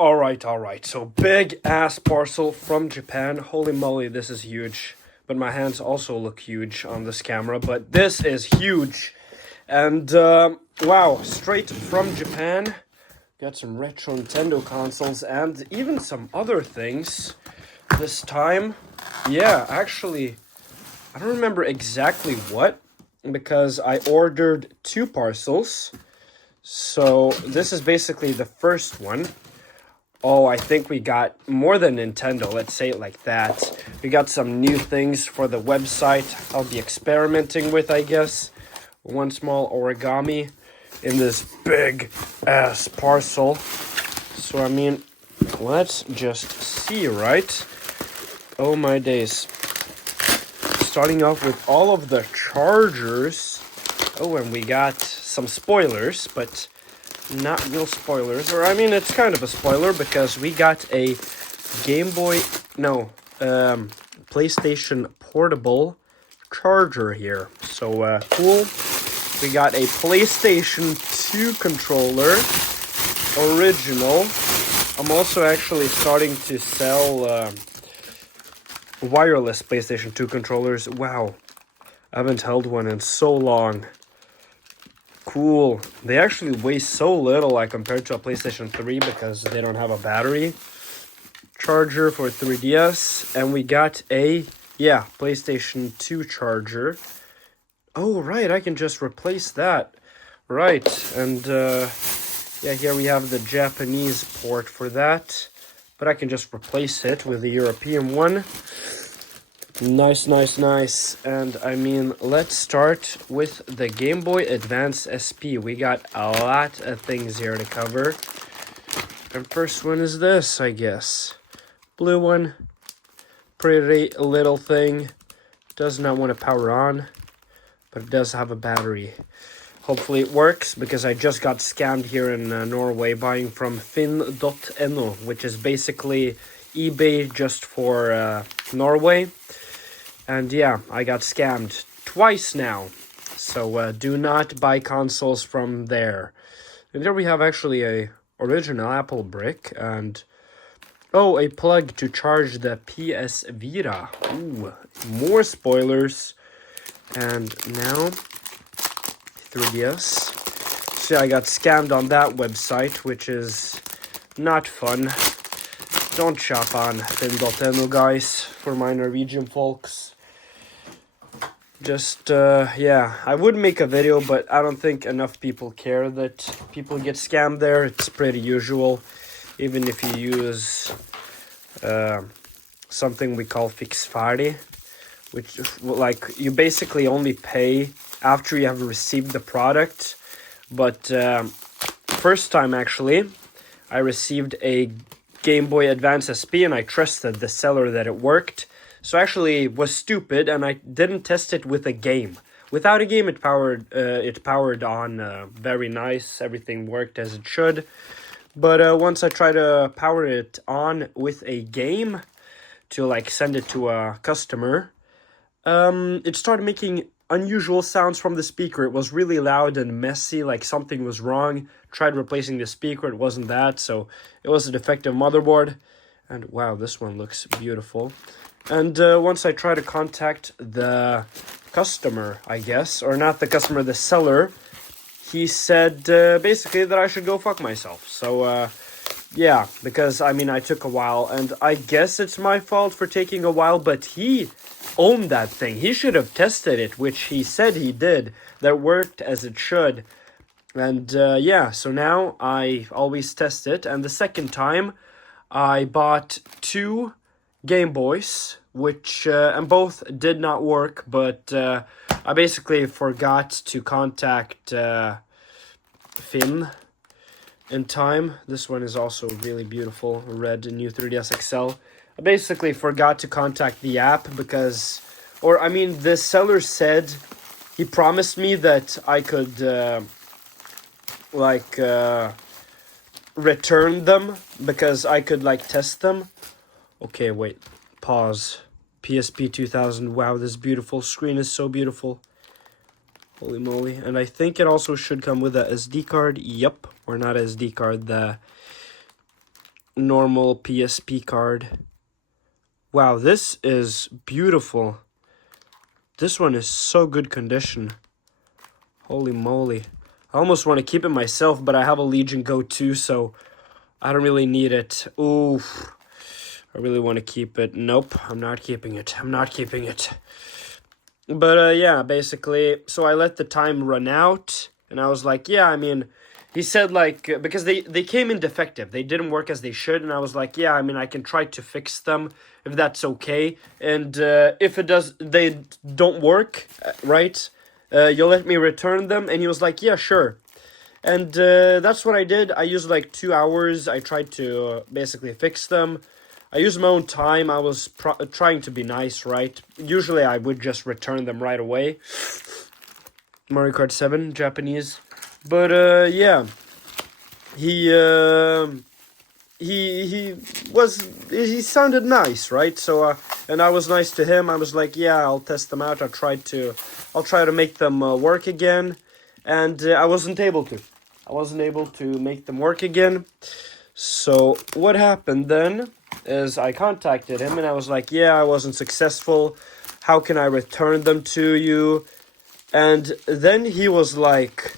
Alright. So big ass parcel from Japan. Holy moly, this is huge. But my hands also look huge on this camera. But this is huge. And wow, straight from Japan. Got some retro Nintendo consoles and even some other things this time. Yeah, actually, I don't remember exactly what, because I ordered two parcels. So this is basically the first one. Oh, I think we got more than Nintendo, let's say it like that. We got some new things for the website I'll be experimenting with, I guess. One small origami in this big ass parcel. So, I mean, let's just see, right? Oh my days. Starting off with all of the chargers. Oh, and we got some spoilers, but not real spoilers. Or, I mean, it's kind of a spoiler because we got a PlayStation Portable charger here. So, cool. We got a PlayStation 2 controller, original. I'm also actually starting to sell wireless PlayStation 2 controllers. Wow, I haven't held one in so long. Cool. They actually weigh so little, like, compared to a PlayStation 3 because they don't have a battery charger for 3DS. And we got a, PlayStation 2 charger. Oh, right, I can just replace that. Right, and, here we have the Japanese port for that. But I can just replace it with the European one. Nice. And, I mean, let's start with the Game Boy Advance SP. We got a lot of things here to cover. And first one is this, I guess. Blue one. Pretty little thing. Does not want to power on. But it does have a battery. Hopefully it works, because I just got scammed here in Norway buying from finn.no, which is basically eBay just for Norway. And yeah, I got scammed twice now. So do not buy consoles from there. And there we have actually a original Apple brick and a plug to charge the PS Vita. Ooh, more spoilers. And now 3DS. So I got scammed on that website, which is not fun. Don't shop on finn.no, guys, for my Norwegian folks. Just, I would make a video, but I don't think enough people care that people get scammed there. It's pretty usual, even if you use something we call Fixferdig, which, like, you basically only pay after you have received the product. But first time, actually, I received a Game Boy Advance SP, and I trusted the seller that it worked. So I actually was stupid, and I didn't test it with a game. Without a game, it powered on very nice. Everything worked as it should. But once I tried to power it on with a game to, like, send it to a customer, it started making unusual sounds from the speaker. It was really loud and messy, like something was wrong. Tried replacing the speaker, it wasn't that, so it was a defective motherboard. And wow, this one looks beautiful. And once I tried to contact the customer, I guess, or not the customer, the seller, he said basically that I should go fuck myself. So because, I mean, I took a while, and I guess it's my fault for taking a while, but he owned that thing. He should have tested it, which he said he did. That worked as it should. And so now I always test it. And the second time, I bought two Game Boys, which, and both did not work, but I basically forgot to contact Finn in time. This one is also really beautiful, red new 3DS XL. I basically forgot to contact the app because, the seller said, he promised me that I could, return them because I could, test them. Okay, wait, pause. PSP 2000, wow, this beautiful screen is so beautiful. Holy moly. And I think it also should come with a SD card. Yep, or not SD card, the normal PSP card. Wow, this is beautiful. This one is so good condition. Holy moly. I almost want to keep it myself, but I have a Legion Go 2, so I don't really need it. Oof. I really want to keep it. Nope, I'm not keeping it. I'm not keeping it. But yeah, basically, so I let the time run out, and I was like, yeah, I mean, he said, like, because they came in defective. They didn't work as they should, and I was like, yeah, I mean, I can try to fix them if that's okay. And if they don't work, right, you'll let me return them? And he was like, yeah, sure. And that's what I did. I used like 2 hours. I tried to basically fix them. I used my own time. I was trying to be nice, right? Usually I would just return them right away. Mario Kart 7, Japanese. But yeah. He sounded nice, right? So and I was nice to him. I was like, yeah, I'll test them out. I'll try to make them work again. And I wasn't able to. I wasn't able to make them work again. So what happened then is I contacted him and I was like, yeah, I wasn't successful. How can I return them to you? And then he was like,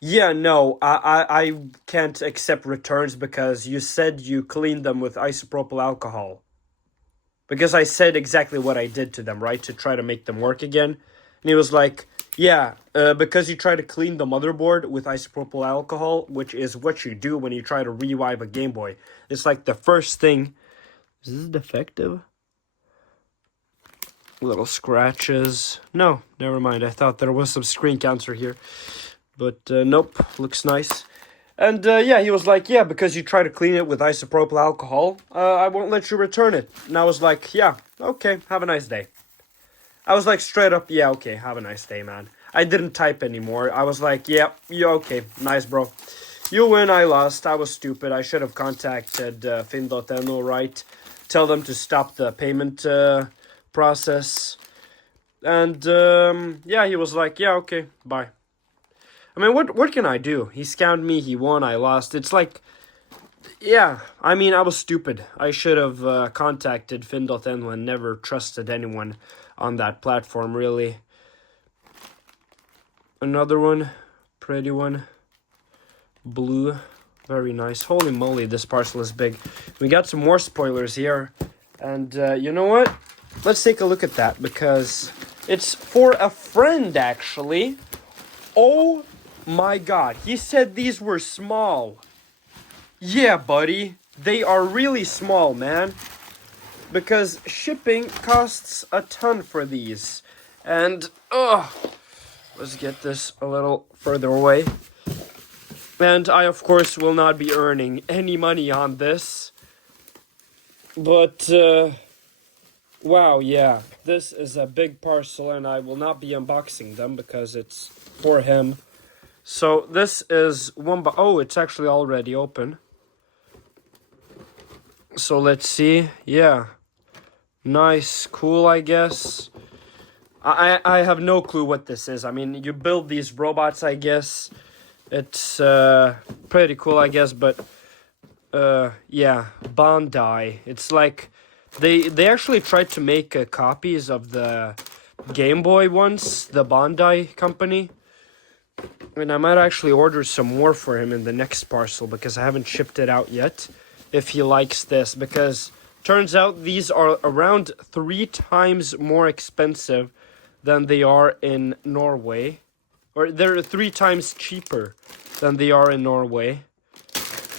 yeah, no, I can't accept returns because you said you cleaned them with isopropyl alcohol. Because I said exactly what I did to them, right? To try to make them work again. And he was like, yeah, because you try to clean the motherboard with isopropyl alcohol, which is what you do when you try to revive a Game Boy. It's like the first thing. Is this defective? Little scratches. No, never mind. I thought there was some screen cancer here. But nope, looks nice. And yeah, he was like, yeah, because you try to clean it with isopropyl alcohol, I won't let you return it. And I was like, yeah, okay, have a nice day. I was like straight up, yeah, okay, have a nice day, man. I didn't type anymore. I was like, yeah, okay, nice, bro. You win, I lost. I was stupid. I should have contacted Finn.no, right? Tell them to stop the payment process. And yeah, he was like, yeah, okay, bye. I mean, what can I do? He scammed me, he won, I lost. It's like, yeah, I mean, I was stupid. I should have contacted Finn.no and never trusted anyone on that platform, really. Another one, pretty one, blue, very nice. Holy moly, this parcel is big. We got some more spoilers here, and you know what? Let's take a look at that, because it's for a friend, actually. Oh my god, he said these were small. Yeah, buddy, they are really small, man. Because shipping costs a ton for these. And, let's get this a little further away. And I, of course, will not be earning any money on this. But, wow, yeah. This is a big parcel, and I will not be unboxing them because it's for him. So, this is one... Oh, it's actually already open. So, let's see. Yeah. Nice, cool, I guess. I have no clue what this is. I mean, you build these robots, I guess. It's pretty cool, I guess, but yeah, Bandai. It's like they actually tried to make copies of the Game Boy once, the Bandai company. And I might actually order some more for him in the next parcel because I haven't shipped it out yet. If he likes this, because turns out these are around 3 times more expensive than they are in Norway. Or they're 3 times cheaper than they are in Norway.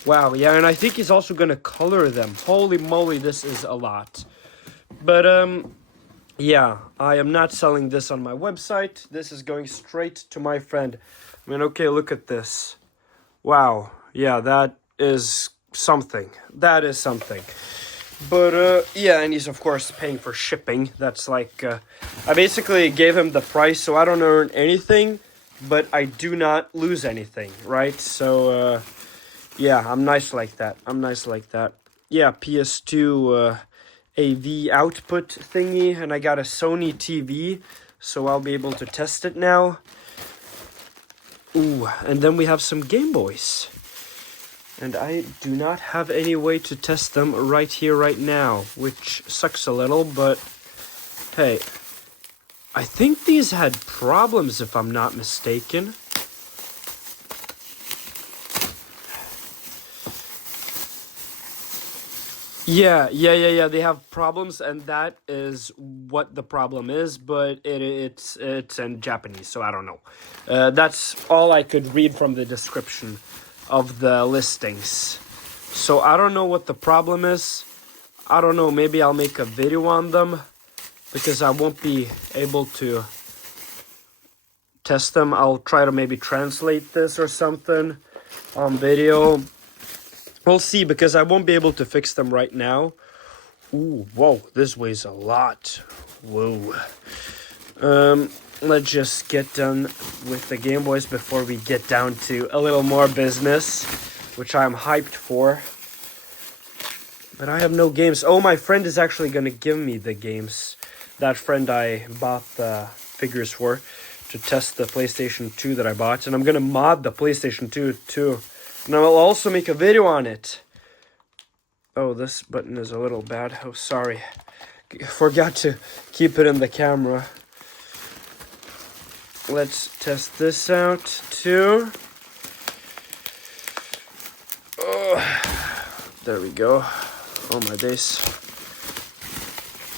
Wow, yeah, and I think he's also gonna color them. Holy moly, this is a lot. But, yeah, I am not selling this on my website. This is going straight to my friend. I mean, okay, look at this. Wow, yeah, that is something. That is something. But, yeah, and he's, of course, paying for shipping. That's like, I basically gave him the price, so I don't earn anything, but I do not lose anything, right? So, yeah, I'm nice like that. I'm nice like that. Yeah, PS2 AV output thingy, and I got a Sony TV, so I'll be able to test it now. Ooh, and then we have some Game Boys. And I do not have any way to test them right here, right now, which sucks a little, but hey, I think these had problems if I'm not mistaken. Yeah, they have problems, and that is what the problem is, but it's in Japanese, so I don't know. That's all I could read from the description of the listings. So I don't know what the problem is. I don't know, maybe I'll make a video on them, because I won't be able to test them. I'll try to maybe translate this or something on video. We'll see, because I won't be able to fix them right now. Ooh, whoa, this weighs a lot. Whoa. Let's just get done with the Game Boys before we get down to a little more business, which I'm hyped for. But I have no games. Oh, my friend is actually going to give me the games. That friend I bought the figures for to test the PlayStation 2 that I bought. And I'm going to mod the PlayStation 2 too. And I'll also make a video on it. Oh, this button is a little bad. Oh, sorry. Forgot to keep it in the camera. Let's test this out too. Oh, there we go. Oh my days.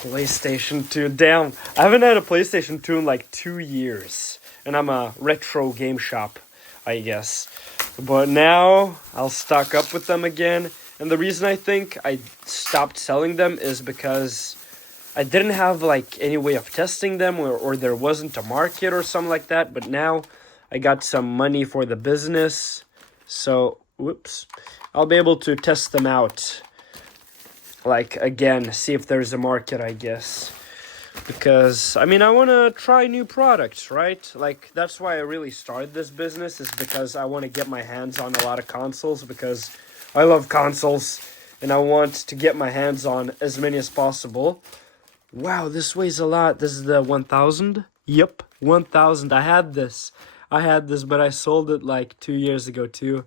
PlayStation 2. Damn. I haven't had a PlayStation 2 in like 2 years. And I'm a retro game shop, I guess. But now I'll stock up with them again. And the reason I think I stopped selling them is because I didn't have like any way of testing them, or there wasn't a market or something like that. But now I got some money for the business. So, whoops. I'll be able to test them out. Like, again, see if there's a market, I guess. Because, I mean, I want to try new products, right? Like, that's why I really started this business, is because I want to get my hands on a lot of consoles, because I love consoles, and I want to get my hands on as many as possible. Wow, this weighs a lot. This is the 1000? Yep, 1000. I had this, but I sold it like 2 years ago too.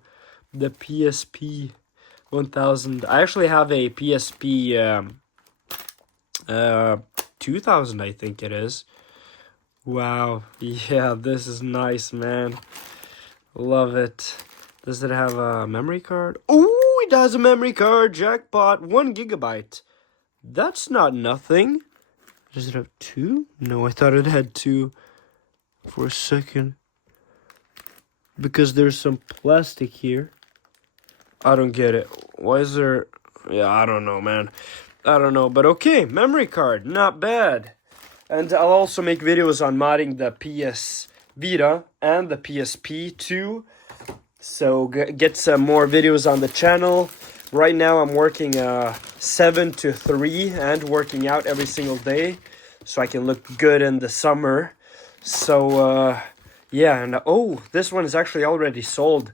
The PSP 1000. I actually have a PSP 2000, I think it is. Wow, yeah, this is nice, man. Love it. Does it have a memory card? Oh, it has a memory card. Jackpot. 1 gigabyte. That's not nothing. Does it have 2? No, I thought it had 2 for a second. Because there's some plastic here. I don't get it. Why is there... Yeah, I don't know, man. I don't know, but okay, memory card, not bad. And I'll also make videos on modding the PS Vita and the PSP too. So get some more videos on the channel. Right now I'm working 7 to 3 and working out every single day, so I can look good in the summer. So yeah, and oh, this one is actually already sold.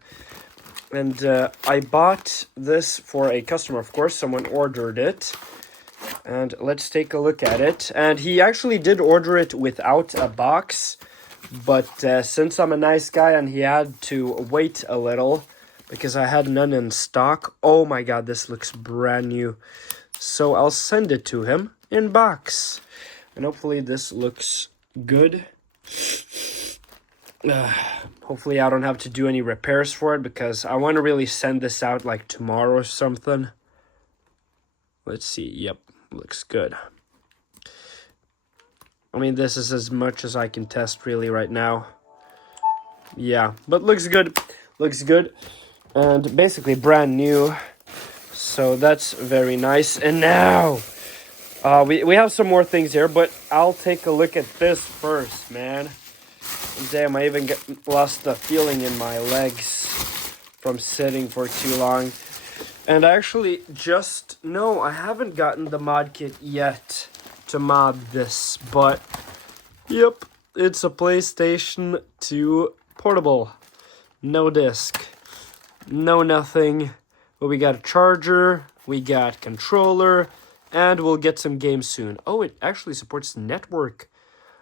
And I bought this for a customer, of course. Someone ordered it. And let's take a look at it. And he actually did order it without a box. But since I'm a nice guy and he had to wait a little because I had none in stock. Oh my god, this looks brand new. So I'll send it to him in box. And hopefully this looks good. Hopefully I don't have to do any repairs for it, because I want to really send this out like tomorrow or something. Let's see. Yep, looks good. I mean, this is as much as I can test really right now. Yeah, but looks good. Looks good. And basically brand new. So that's very nice. And now we have some more things here, but I'll take a look at this first, man. Damn, I even lost the feeling in my legs from sitting for too long. And I actually no, I haven't gotten the mod kit yet to mod this, but yep, it's a PlayStation 2 portable. No disc, no nothing, but we got a charger, we got controller, and we'll get some games soon. Oh, it actually supports network.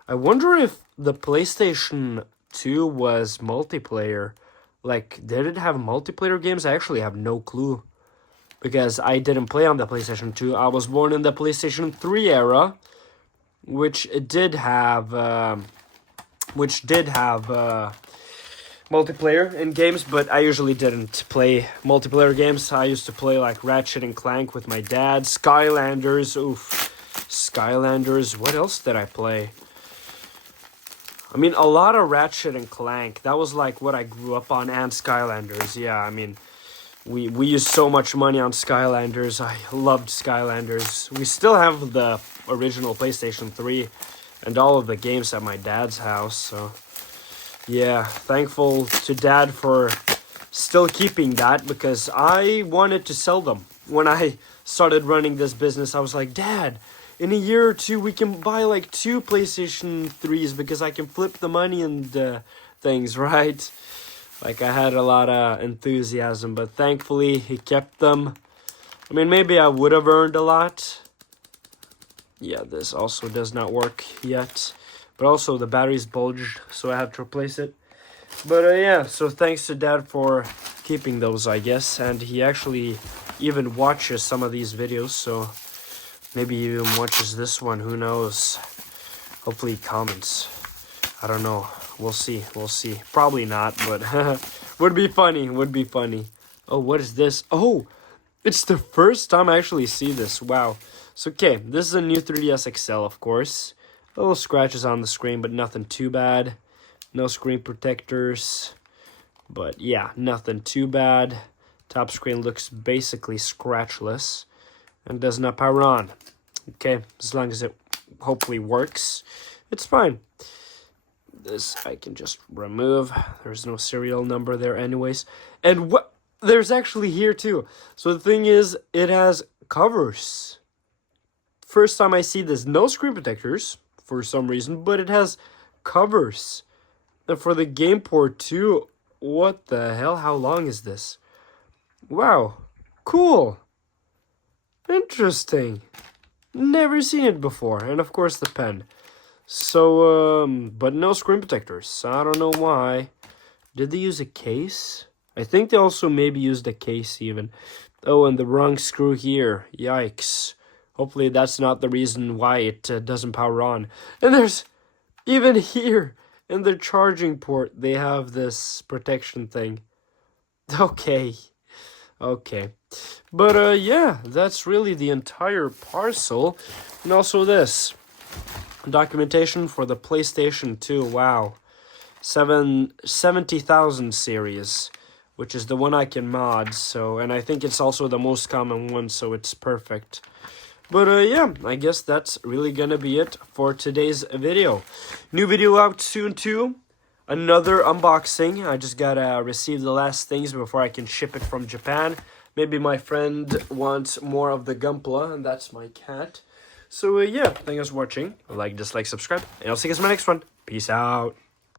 I wonder if the PlayStation 2 was multiplayer. Like, did it have multiplayer games? I actually have no clue. Because I didn't play on the PlayStation 2. I was born in the PlayStation 3 era, which did have multiplayer in games, but I usually didn't play multiplayer games. I used to play like Ratchet and Clank with my dad, Skylanders, Skylanders. What else did I play? I mean, a lot of Ratchet and Clank. That was like what I grew up on, and Skylanders. Yeah, I mean, we used so much money on Skylanders. I loved Skylanders. We still have the original PlayStation 3 and all of the games at my dad's house, so yeah, thankful to Dad for still keeping that, because I wanted to sell them. When I started running this business, I was like, Dad, in a year or two, we can buy like 2 PlayStation 3s because I can flip the money and things, right? Like, I had a lot of enthusiasm, but thankfully he kept them. I mean, maybe I would have earned a lot. Yeah, this also does not work yet. But also the battery's bulged, so I have to replace it. But yeah, so thanks to Dad for keeping those, I guess. And he actually even watches some of these videos, so maybe he even watches this one, who knows. Hopefully he comments. I don't know. We'll see. Probably not, but would be funny. Oh, what is this? Oh, it's the first time I actually see this. Wow. So, okay, this is a new 3DS XL, of course. Little scratches on the screen, but nothing too bad. No screen protectors. But yeah, nothing too bad. Top screen looks basically scratchless and does not power on. Okay, as long as it hopefully works, it's fine. This I can just remove. There's no serial number there anyways. And what? There's actually here too. So the thing is, it has covers. First time I see this. No screen protectors for some reason, but it has covers. And for the game port too. What the hell? How long is this? Wow. Cool. Interesting. Never seen it before. And of course the pen. So, but no screen protectors. I don't know why. Did they use a case? I think they also maybe used a case even. Oh, and the wrong screw here. Yikes. Hopefully that's not the reason why it doesn't power on. And there's, even here, in the charging port, they have this protection thing. Okay. But, yeah, that's really the entire parcel. And also this. Documentation for the PlayStation 2. Wow. 70,000 series, which is the one I can mod. So, and I think it's also the most common one, so it's perfect. But yeah, I guess that's really gonna be it for today's video. New video out soon too. Another unboxing. I just gotta receive the last things before I can ship it from Japan. Maybe my friend wants more of the Gunpla, and that's my cat. So, yeah, thank you guys for watching. Like, dislike, subscribe, and I'll see you guys in my next one. Peace out.